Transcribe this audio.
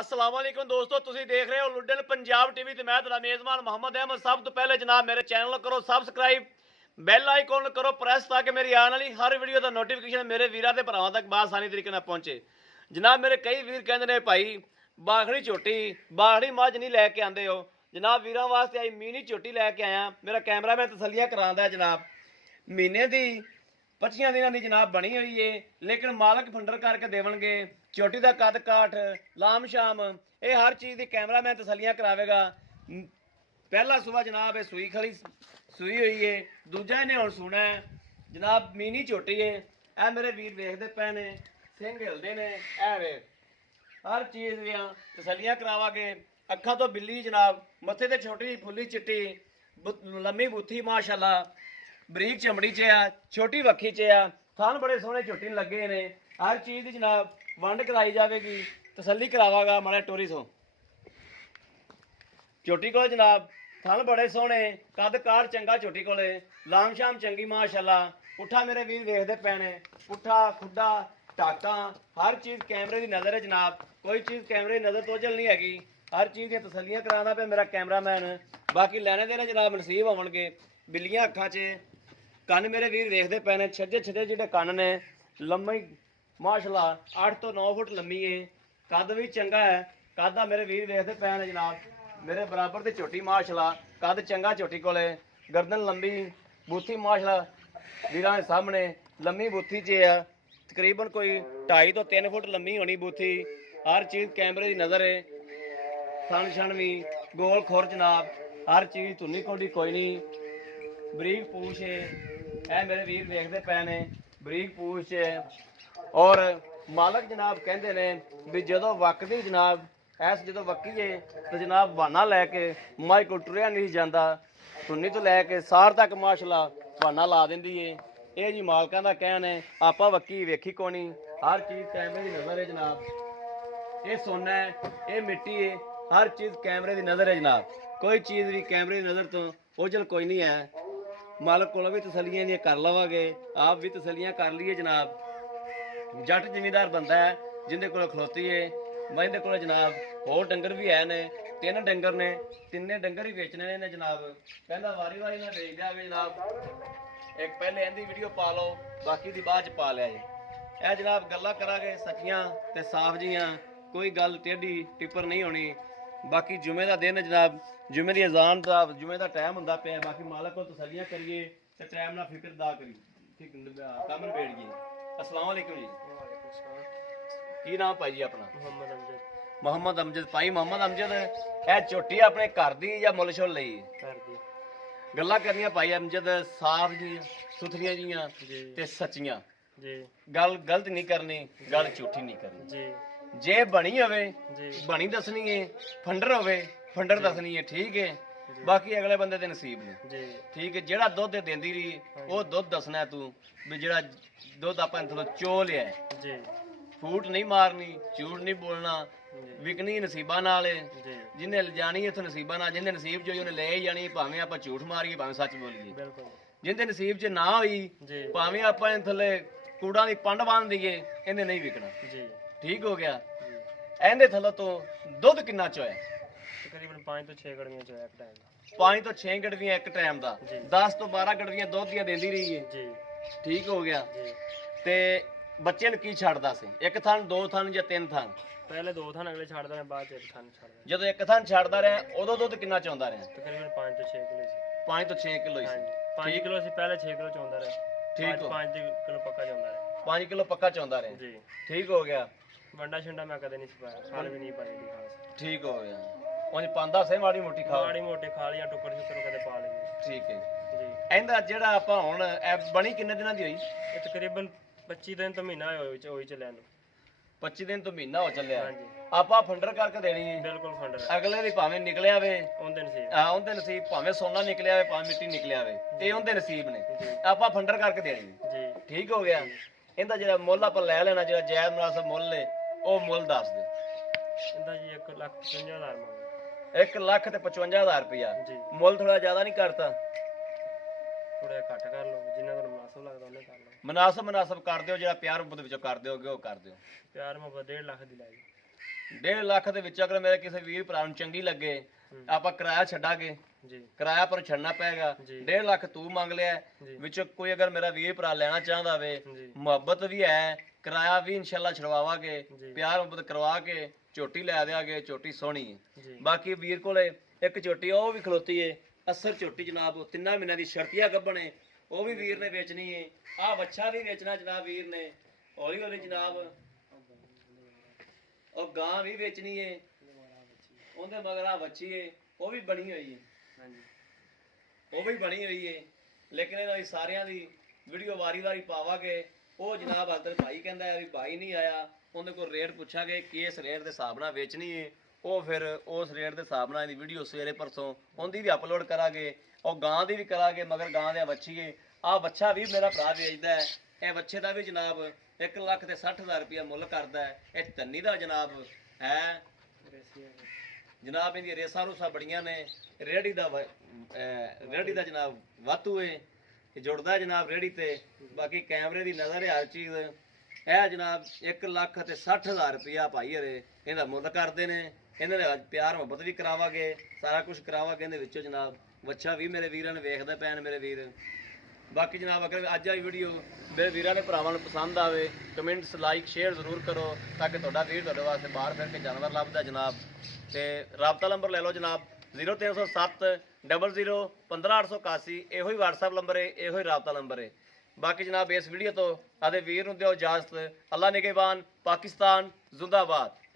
अस्सलाम वालेकुम दोस्तों, तुसी देख रहे हो लुडन पंजाब टीवी ते मैं तेरा मेज़बान मोहम्मद अहमद। सब तो पहले जनाब मेरे चैनल करो सबसक्राइब, बैल आइकॉन करो प्रेस ताकि मेरी आने वाली हर वीडियो का नोटिफिकेशन मेरे वीरां ते भरावां तक आसानी तरीके नाल पहुंचे। जनाब मेरे कई वीर कहंदे ने भाई बाखड़ी झोटी बाखड़ी मझ नहीं लैके आंदे हो। जनाब वीरां वास्ते आई मीनी झोटी लैके आया। मेरा कैमरामैन तसल्लियां करांदा है जनाब। महीने दी 25 दिनों की जनाब बनी हुई है, लेकिन मालक फंडर करके देवणगे। चोटी का कद काठ लाम शाम ये हर चीज़ की कैमरामैन तसलियां करावेगा। पहला सुबह जनाब ये सूई खड़ी सूई हुई है, दूजा इन्हें हुण सूना है जनाब। मीनी झोटी है, ए मेरे वीर देखते पे ने, सिंह हिलते ने, ए वे हर चीज़ दियां तसलियां करावांगे। अखा तो बिल्ली जनाब, मत्थे ते छोटी फुल्ली चिट्टी लम्मी बूथी माशाल्लाह, बरीक चमड़ी च आ, छोटी वक्खी च आ, थान बड़े सोहने झोटी लगे ने। हर चीज़ की जनाब वंड कराई जाएगी, तसल्ली करावागा माड़ा टोरी सो झोटी को जनाब। थान बड़े सोहने, कद कार चंगा झोटी को, लाम शाम चंगी माशाल्लाह। पुट्ठा मेरे वीर देखते पैने, पुट्ठा खुड्डा टाका हर चीज़ कैमरे की नज़र है जनाब। कोई चीज़ कैमरे की नज़र तो ओझल नहीं हैगी। हर चीज़ की तसल्लियां करांदा पे मेरा कैमरामैन। बाकी लैने देने जनाब नसीब होवणगे। बिल्लियां अखां च, कन मेरे वीर देखते पे ने, छज्जे छज्जे जिहड़े कन ने, लम्मी माशाल्लाह 8 तो 9 फुट लम्मी है, कद भी चंगा है। कद आ मेरे वीर देखते पे ने जनाब, मेरे बराबर की झोटी माशाल्लाह, कद चंगा झोटी कोले, गर्दन लंबी, बूथी माशाल्लाह वीरां दे सामने लम्मी बूथी च है। तकरीबन कोई 2.5 तो 3 फुट लम्मी होनी बूथी। हर चीज़ कैमरे की नज़र है, थन छन भी गोल खोर जनाब। हर चीज़ धुनी कोडी कोई नहीं, बरीक पूछ है, ए मेरे वीर देखते पे ने, बरीक पूछ है। और मालक जनाब कहते ने भी जो वकदी जनाब ऐस जो वक्की है तो जनाब बहाना लैके माई को टुरिया नहीं जाता, सुन्नी तो लैके सार तक माशाल्लाह बहाना ला देंदी है। ये जी मालकां दा कहना है, आपा वक्की वेखी कोनी। हर चीज़ कैमरे की नज़र है जनाब। ये सोना है, ये मिट्टी है, हर चीज़ कैमरे की नज़र है जनाब। कोई चीज़ भी कैमरे की नज़र तो ओझल कोई नहीं है। मालक को भी तसलियां नहीं कर लवांगे, आप भी तसलियां कर लीए जनाब। जट जिमीदार बंदा है जिंदे को खलोती है। मैं इहदे कोल जनाब होर डंगर भी है ने, 3 डंगर ने, तिन्ने डंगर ही बेचने ने जनाब। कहंदा वारी वारी ना बेच दिया जनाब, एक पहले इहदी वीडियो पा लो, बाकी दी बाद च पा लिया जी। ਇਹ जनाब गल्लां करांगे सच्चियां ते साफ जियां, कोई गल टेढ़ी टिप्पर नहीं होनी। बाकी जुमे का दिन जनाब, जुमे की अजान का जुमे का टाइम होंदा पे। बाकी मालक को तसलियां करिए ते टाइम ना फिक्र दा करिए, कम निबेड़िए। अस्सलाम वालेकुम जी। की नाम भाई जी अपना? मोहम्मद अमजद। मोहम्मद अमजद। भाई मोहम्मद अमजद, ਇਹ ਝੋਟੀ ਆਪਣੇ ਘਰ ਦੀ ਜਾਂ ਮੁੱਲ ਛੋਲ ਲਈ? कर दी ਗੱਲਾਂ ਕਰਨੀਆਂ ਭਾਈ ਅਮਜਦ ਸਾਫ ਜੀਆਂ ਸੁਥਰੀਆਂ ਜੀਆਂ जी ਤੇ ਸੱਚੀਆਂ। जी ਗੱਲ ਗਲਤ ਨਹੀਂ ਕਰਨੀ, ਗੱਲ ਝੂਠੀ ਨਹੀਂ ਕਰਨੀ। जी ਜੇ ਬਣੀ ਹੋਵੇ जी ਬਣੀ ਦੱਸਣੀ ਹੈ, ਫੰਡਰ ਹੋਵੇ ਫੰਡਰ ਦੱਸਣੀ ਹੈ, ਠੀਕ ਹੈ। ਬਾਕੀ ਅਗਲੇ ਬੰਦੇ ਦੇ ਨਸੀਬ ਨੇ, जी ਠੀਕ ਹੈ। ਜਿਹੜਾ ਦੁੱਧ ਦਿੰਦੀ ਰਹੀ ਉਹ ਦੁੱਧ ਦੱਸਣਾ ਤੂੰ ਵੀ ਜਿਹੜਾ ਦੁੱਧ ਆਪਾਂ ਥੋੜਾ ਚੋ ਲਿਆ। जी ਫੂਟ ਨਹੀਂ ਮਾਰਨੀ, ਝੂਠ ਨਹੀਂ ਬੋਲਣਾ, जी ਵਿਕਣੀ ਨਸੀਬਾਂ ਨਾਲ ਹੈ। जी ਜਿਹਨੇ ਲਿਜਾਣੀ ਇੱਥੋਂ ਨਸੀਬਾਂ ਨਾਲ, ਜਿਹਨੇ ਨਸੀਬ ਚ ਹੋਈ ਉਹਨੇ ਲੈ ਹੀ ਜਾਣੀ, ਭਾਵੇਂ ਆਪਾਂ ਝੂਠ ਮਾਰੀਏ ਭਾਵੇਂ ਸੱਚ ਬੋਲੀਏ। बिल्कुल ਜਿਹਦੇ ਨਸੀਬ ਚ ਨਾ ਹੋਈ जी ਭਾਵੇਂ ਆਪਾਂ ਇਹ ਥੱਲੇ ਕੂੜਾਂ ਦੀ ਪੰਡ ਬੰਨ ਦਈਏ, ਇਹਨੇ ਨਹੀਂ ਵਿਕਣਾ। जी ਠੀਕ ਹੋ ਗਿਆ। जी ਇਹਦੇ ਥੱਲੇ ਤੋਂ ਦੁੱਧ ਕਿੰਨਾ ਚੋਇਆ? तकरीबन 5 तो 6 गड़ियां जो है एक टाइम 5 ਤੋਂ 6 ਗੜਵੀਆਂ ਇੱਕ ਟਾਈਮ ਦਾ, ਜੀ। 10 ਤੋਂ 12 ਗੜਵੀਆਂ ਦੁੱਧ ਦੀਆਂ ਦਿੰਦੀ ਰਹੀ ਹੈ। जी ਠੀਕ ਹੋ ਗਿਆ। जी ਤੇ ਬੱਚੇ ਨੂੰ ਕੀ ਛੱਡਦਾ ਸੀ? ਇੱਕ ਥਣ, 2 ਥਣ ਜਾਂ 3 ਥਣ? पहले 2 था अगले छाड़ देने बाद एक थान छाड़ देने। ਜਦੋਂ ਇੱਕ ਥਣ ਛੱਡਦਾ ਰਿਹਾ ਉਦੋਂ ਦੁੱਧ ਕਿੰਨਾ ਚੋਂਦਾ ਰਿਹਾ? तकरीबन 5 तो 6 किलो से। 5 ਤੋਂ 6 ਕਿਲੋ हाँ ਹੀ जी ਸੀ। 5 किलो से पहले 6 किलो चौंदा रहा। ठीक हो। 5 किलो पक्का चौंदा रहा। 5 ਕਿਲੋ ਪੱਕਾ ਚੋਂਦਾ ਰਿਹਾ। जी ਠੀਕ ਹੋ ਗਿਆ। वंडा शंडा मैं कदे नहीं सिपाया, खाल भी नहीं पाई दी खास। ਠੀਕ ਹੋ ਗਿਆ। ਉਂਝ ਪਾਂਦਾ ਸੇ ਮਾੜੀ ਮੋਟੀ ਖਾ। माड़ी मोटे खा लिया टुकर शुकर कदे पा ली। ਠੀਕ ਹੈ। जी ਇਹਦਾ ਜਿਹੜਾ ਆਪਾਂ ਹੁਣ ਇਹ ਬਣੀ ਕਿੰਨੇ ਦਿਨਾਂ ਦੀ ਹੋਈ? ये तकरीबन 25 दिन तो महीना होई चलिया नु। 25 ਦਿਨ ਤੋਂ ਮਹੀਨਾ ਹੋ ਚੱਲਿਆ। हाँ जी ਆਪਾਂ ਫੰਡਰ ਕਰਕੇ ਦੇਣੀ ਹੈ। बिल्कुल फंडर ਅਗਲੇ ਦੀ ਭਾਵੇਂ ਨਿਕਲਿਆ ਵੇ, ਉਹਦੇ ਨਸੀਬ। ਉਹਦੇ ਨਸੀਬ, ਭਾਵੇਂ ਸੋਨਾ ਨਿਕਲਿਆ ਵੇ ਭਾਵੇਂ ਮਿੱਟੀ ਨਿਕਲਿਆ ਵੇ, ਇਹ ਉਹਦੇ ਨਸੀਬ ਨੇ। ਜੀ ਆਪਾਂ ਫੰਡਰ ਕਰਕੇ ਦੇਣੀ ਹੈ। ਜੀ ਠੀਕ ਹੋ ਗਿਆ। ਇਹਦਾ ਜਿਹੜਾ ਮੁੱਲ ਆਪਾਂ ਲੈ ਲੈਣਾ, ਜਿਹੜਾ ਜਾਇਜ਼ ਮੁਨਾਸਬ ਮੁੱਲ ਹੈ, ਉਹ ਮੁੱਲ ਦੱਸ ਦੇ। ਇਹਦਾ ਜੀ 1,55,000 ਮੰਗਦਾ। 1,55,000 ਰੁਪਇਆ। ਜੀ ਮੁੱਲ ਥੋੜਾ ਜ਼ਿਆਦਾ ਨਹੀਂ ਕਰਤਾ? ਥੋੜਾ ਘੱਟ ਕਰ ਲਓ, ਜਿੰਨਾ ਤੁਹਾਨੂੰ ਮੁਨਾਸਬ ਲੱਗਦਾ ਉਹਨੇ ਕਰ ਲਓ। ਮੁਨਾਸਬ ਕਰ ਦਿਓ, ਜਿਹੜਾ ਪਿਆਰ ਮੁਹੱਬਤ ਵਿੱਚੋਂ ਕਰ ਦਿਓਗੇ ਉਹ ਕਰ ਦਿਓ। ਪਿਆਰ ਮੁਹੱਬਤ 1.5 ਲੱਖ ਦੀ ਲੈ ਜੀ। 1.5 ਲੱਖ ਦੇ ਵਿੱਚ ਅਗਰ ਮੇਰੇ ਕਿਸੇ ਵੀਰ ਭਰਾ ਨੂੰ ਚੰਗੀ ਲੱਗੇ, ਆਪਾਂ ਕਿਰਾਇਆ ਛੱਡਾਂਗੇ, ਜੀ ਕਿਰਾਇਆ ਪਰ ਛੱਡਣਾ ਪਏਗਾ। ਜੀ। 1.5 ਲੱਖ ਤੂੰ ਮੰਗ ਲਿਆ, ਜੀ। ਵਿੱਚ ਕੋਈ ਅਗਰ ਮੇਰਾ ਵੀਰ ਭਰਾ ਲੈਣਾ ਚਾਹੁੰਦਾ ਵੇ, ਜੀ। ਮੁਹੱਬਤ ਵੀ ਹੈ, ਕਿਰਾਇਆ ਵੀ ਇਨਸ਼ਾਅੱਲਾ ਛਡਵਾਵਾਂਗੇ, ਜੀ। ਪਿਆਰ ਮੁਹੱਬਤ ਕਰਵਾ ਕੇ ਝੋਟੀ ਲੈ ਦਿਆਂਗੇ। ਝੋਟੀ ਸੋਹਣੀ ਹੈ। ਜੀ। ਬਾਕੀ ਵੀਰ ਕੋਲੇ ਇੱਕ ਝੋਟੀ ਉਹ ਵੀ ਖਲੋਤੀ ਏ ਅਸਰ ਝੋਟੀ ਜਨਾਬ, ਉਹ 3 ਮਹੀਨਿਆਂ ਦੀ ਸ਼ਰਤੀਆ ਗੱਭਣੇ, ਉਹ ਵੀ ਵੀਰ ਨੇ ਵੇਚਣੀ ਏ। ਆਹ ਬੱਚਾ ਵੀ ਵੇਚਣਾ ਜਨਾਬ ਵੀਰ ਨੇ, ਹੌਲੀ ਹੌਲੀ ਜਨਾਬ। ਉਹ ਗਾਂ ਵੀ ਵੇਚਣੀ ਏ, ਉਹਦੇ ਮਗਰ ਆ ਬੱਚੀ ਏ, ਉਹ ਵੀ ਬਣੀ ਹੋਈ ਏ। ਹਾਂਜੀ ਉਹ ਵੀ ਬਣੀ ਹੋਈ ਏ, ਲੇਕਿਨ ਇਹਨਾਂ ਦੀ ਸਾਰਿਆਂ ਦੀ ਵੀਡੀਓ ਵਾਰੀ-ਵਾਰੀ ਪਾਵਾਂਗੇ। ਉਹ ਜਨਾਬ ਹਜ਼ਰਤ ਭਾਈ ਕਹਿੰਦਾ ਹੈ ਵੀ ਭਾਈ ਨਹੀਂ ਆਇਆ, ਉਹਦੇ ਕੋਲ ਰੇਟ ਪੁੱਛਾਂਗੇ ਕਿ ਇਸ ਰੇਟ ਦੇ ਹਿਸਾਬ ਨਾਲ ਵੇਚਣੀ ਏ। ਉਹ ਫਿਰ ਉਸ ਰੇਟ ਦੇ ਹਿਸਾਬ ਨਾਲ ਇਹਦੀ ਵੀਡੀਓ ਸਵੇਰੇ ਪਰਸੋਂ ਉਹਦੀ ਵੀ ਅਪਲੋਡ ਕਰਾਂਗੇ, ਉਹ ਗਾਂ ਦੀ ਵੀ ਕਰਾਂਗੇ। ਮਗਰ ਗਾਂ ਦੇ ਬੱਚੀ ਏ। ਆਹ ਬੱਚਾ ਵੀ ਮੇਰਾ ਭਰਾ ਵੇਚਦਾ ਹੈ। ਇਹ ਬੱਚੇ ਦਾ ਵੀ ਜਨਾਬ 1,60,000 ਰੁਪਇਆ ਮੁੱਲ ਕਰਦਾ ਹੈ। ਇਹ ਤੰਨੀ ਦਾ ਜਨਾਬ ਹੈ ਜਨਾਬ। ਇਹਦੀਆਂ ਰੇਸਾਂ ਰੂਸਾਂ ਬੜੀਆਂ ਨੇ। ਰੇੜੀ ਦਾ ਜਨਾਬ ਵਾਧੂ ਏ, ਜੁੜਦਾ ਜਨਾਬ ਰੇੜੀ ਤੇ। ਬਾਕੀ ਕੈਮਰੇ ਦੀ ਨਜ਼ਰ ਹੈ ਹਰ ਚੀਜ਼। ਇਹ ਜਨਾਬ 1,60,000 ਰੁਪਇਆ ਭਾਈ ਹਰੇ ਇਹਦਾ ਮੁੱਲ ਕਰਦੇ ਨੇ। ਇਹਨਾਂ ਦੇ ਅੱਜ ਪਿਆਰ ਮੁਹੱਬਤ ਵੀ ਕਰਾਵਾਂਗੇ, ਸਾਰਾ ਕੁਝ ਕਰਾਵਾਂਗੇ ਇਹਦੇ ਵਿੱਚੋਂ ਜਨਾਬ। ਬੱਚਾ ਵੀ ਮੇਰੇ ਵੀਰਾਂ ਨੇ ਵੇਖਦੇ ਪੈਣ ਮੇਰੇ ਵੀਰ। ਬਾਕੀ ਜਨਾਬ ਅਗਰ ਅੱਜ ਵਾਲੀ ਵੀਡੀਓ ਮੇਰੇ ਵੀਰਾਂ ਦੇ ਭਰਾਵਾਂ ਨੂੰ ਪਸੰਦ ਆਵੇ, ਕਮੈਂਟਸ ਲਾਈਕ ਸ਼ੇਅਰ ਜ਼ਰੂਰ ਕਰੋ ਤਾਂ ਕਿ ਤੁਹਾਡਾ ਵੀਰ ਤੁਹਾਡੇ ਵਾਸਤੇ ਬਾਹਰ ਫਿਰ ਕੇ ਜਾਨਵਰ ਲੱਭਦਾ ਜਨਾਬ। ਤੇ ਰਾਬਤਾ ਨੰਬਰ ਲੈ ਲਓ ਜਨਾਬ 0307 00 15881। ਇਹੋ ਹੀ WhatsApp ਨੰਬਰ ਹੈ, ਇਹੋ ਹੀ ਰਾਬਤਾ ਨੰਬਰ ਹੈ। ਬਾਕੀ ਜਨਾਬ ਇਸ ਵੀਡੀਓ ਤੋਂ ਆਦੇ ਵੀਰ ਨੂੰ ਦਿਓ ਇਜਾਜ਼ਤ। ਅੱਲਾ ਨਿਗਹਿਬਾਨ, ਪਾਕਿਸਤਾਨ ਜ਼ਿੰਦਾਬਾਦ।